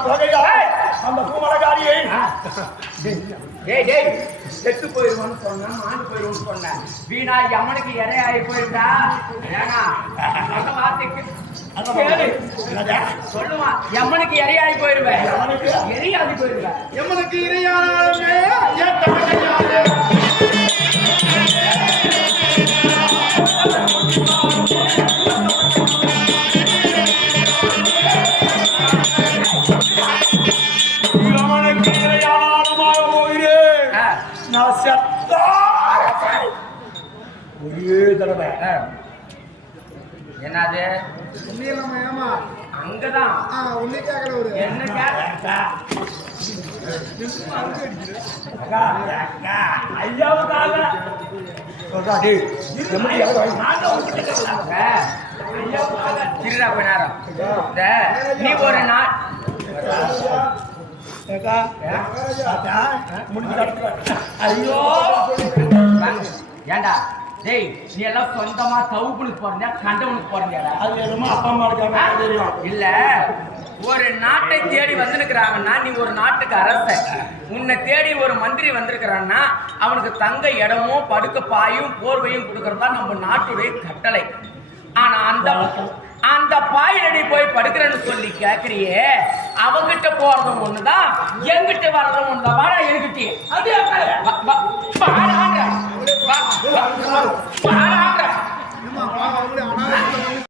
அந்த தொகையா அந்த பூமலகாரியை டேய் டேய் செத்து போயிருவான்னு சொன்னேன் மாண்டு போயிருவோம்னு சொன்னேன். வீணா யமனுக்கு இறையாகி போயிருந்தா? ஏன்னா அந்த வார்த்தைக்கு. சொல்லுவான் யமனுக்கு இறையாகி போயிருவேன். யமனுக்கு? எரியாகி போயிருவேன். எம்மனுக்கு இறையானே நான் செத்தா ஒரே தடவை. என்னது? உன்னையெல்லாம் ஏமா? அங்கதான். ஆ உன்னை கேட்கற ஒரு என்ன திருடா நேரம். நீ ஒரு நாள் ஐயோ! ஏண்டா? டேய் நீ எல்லாம் சொந்தமா தவுப்புனுக்கு போறீங்க கண்டவனுக்கு போறீங்கடா அது என்னமோ அப்பா அம்மா இருக்காங்க தெரியும். இல்ல. ஒரு நாட்டை தேடி வந்திருக்கிறாங்கன்னா நீ ஒரு நாட்டுக்கு அரசன். உன்னை தேடி ஒரு மந்திரி வந்திருக்கிறான்னா அவனுக்கு தங்க இடமும் படுக்க பாயும் போர்வையும் கொடுக்கறது நம்ம நாட்டுடைய கட்டளை. ஆனா அந்த போய் படுக்கிறேன்னு சொல்லி கேட்கறியே அவங்கிட்ட போறதும் ஒண்ணுதான் என்கிட்ட வர்றதும் ஒண்ணுதான். வாடா என்கிட்ட